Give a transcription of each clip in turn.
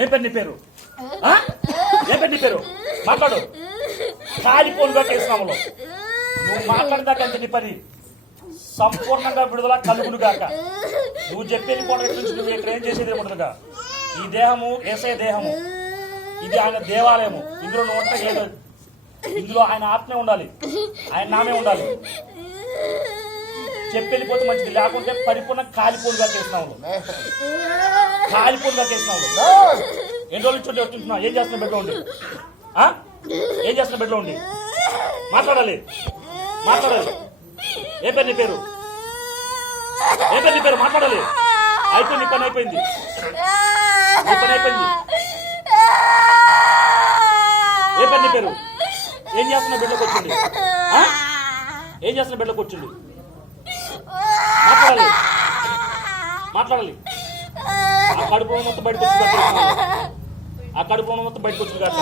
ఏం పేరు నీ పేరు? ఏం పేరు నీ పేరు? మాట్లాడు. కాలిపోలుగా కేసునామలో నువ్వు మాట్లాడదాకా ఎంత నీ పని సంపూర్ణంగా విడుదల కలుగును గాక. నువ్వు చెప్పేది పోటీ నుంచి నువ్వు ఇక్కడ ఏం చేసేది ఉండదుగా. ఈ దేహము యేసయ్య దేహము, ఇది ఆయన దేవాలయము. ఇందులో నువ్వు ఉంటే ఏదో, ఇందులో ఆయన ఆత్మే ఉండాలి, ఆయన నామే ఉండాలి. చెప్పెళ్ళిపోతే మంచిది, లేకుంటే పరిపూర్ణ కాలిపోలుగా చేసినావు. కాలిపోలుగా చేసినావు. ఎన్ని రోజుల నుంచి వస్తుంటున్నావు? ఏం చేస్తున్నా బెడ్లో ఉండి? ఏం చేస్తున్నా బెడ్లో ఉండి? మాట్లాడాలి, మాట్లాడాలి. ఏ పేరు నీ పేరు? ఏ పేరు నీ పేరు? మాట్లాడాలి. అయిపోయింది, నీ పని అయిపోయింది, నీ పని అయిపోయింది. ఏ పేరు నీ పేరు? ఏం చేస్తున్నా బెడ్లోకి వచ్చింది? ఏం చేస్తున్నా బెడ్లోకి వచ్చింది? మాట్లాడాలి, మాట్లాడాలి. ఆ కడుపు మొత్తం బయటకు వచ్చింది, ఆ కడుపు మొత్తం బయటకు వచ్చింది కాక.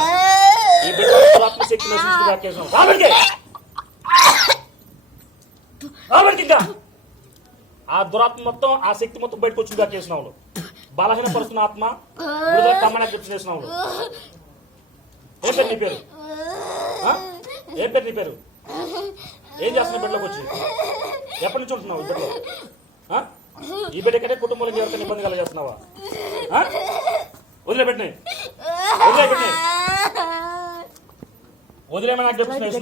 ఈ బిడ్డ శక్తి నశించింది కాకేసాం. ఇంకా ఆ దురాత్మ మొత్తం, ఆ శక్తి మొత్తం బయటకు వచ్చింది కాకేసినావులు. బలహీన పరుస్తున్న ఆత్మ విడుదల కమ్మని చేసినావులు. ఏం పేరు నీ పేరు? ఏం పేరు నీ పేరు? ఏం చేస్తున్నావు బిడ్డలోకి వచ్చి? ఎప్పటి నుంచి ఉంటున్నావు ఈ బిడ్డలో? ఈ బిడ్డ కంటే కుటుంబంలో ఎవరికైనా ఇబ్బంది కలిగేస్తున్నావా? వదిలేపెట్టినాయి, వదిలేపెట్టినాయి, వదిలేమని నాకు చెప్తున్నావు.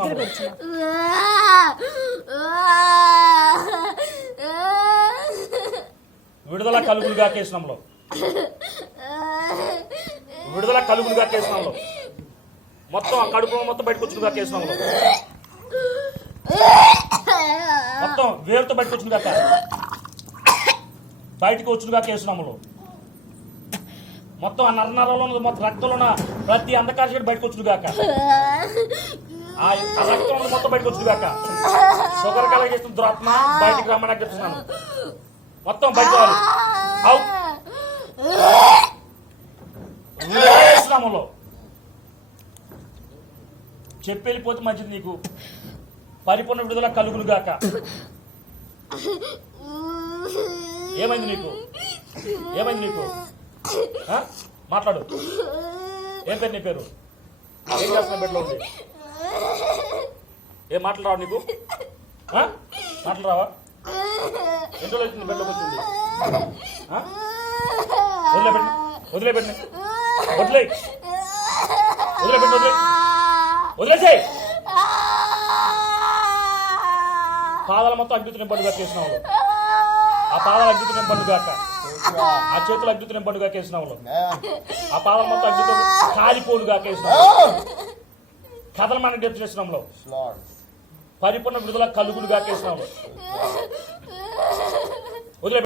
విడుదల కలుగులుగా కేసునంలో, విడుదల కలుగులుగా కేసునంలో మొత్తం ఆ కడుపు మొత్తం బయటకు వచ్చిందిగా కేసునంలో, మొత్తం వేరుతో బయటకు వచ్చింది కాక, బయటకు వచ్చిందిగా కేసునామలో. మొత్తం ఆ నరనరలో మొత్తం రక్తంలో ఉన్న ప్రతి అంధకార శక్తి బయటకు వచ్చింది కాక, ఆ రక్తంలో మొత్తం బయటకు వచ్చింది కాక. షుగర్ కలిగేస్తున్న దురాత్మ బయటకు రమ్మని చెప్తున్నాను. మొత్తం బయట కేసునామలో చెప్పెళ్ళిపోతే మంచిది. నీకు పరిపూర్ణ విడుదల కలుగులు గాక. ఏమైంది నీకు? ఏమైంది నీకు? మాట్లాడు. ఏం పేరు నీ పేరు? ఏం చేస్తున్నా బెడ్లో ఉంది? ఏం మాటలు రావు నీకు? మాటలు రావా? ఎన్ని రోజులు వచ్చింది బెడ్లోకి వచ్చింది? వదిలేపెట్టి, వదిలేపెట్టి, వదిలే, వదిలేపెట్టి, వదిలే, వదిలేసాయి. పాదాల మొత్తం అగ్నితో నింపడుగా కేసినావు. ఆ పాదాలు అగ్నితో నింపడు గాక, ఆ చేతులు అగ్నితో నింపడుగా కేసినావు. ఆ పాదాల మొత్తం అగ్నితో కాలిపోలుగా కేసినావు. కథలు మనకు చేసినాంలో పరిపూర్ణ విడుదల కలుగులుగా కేసినావు.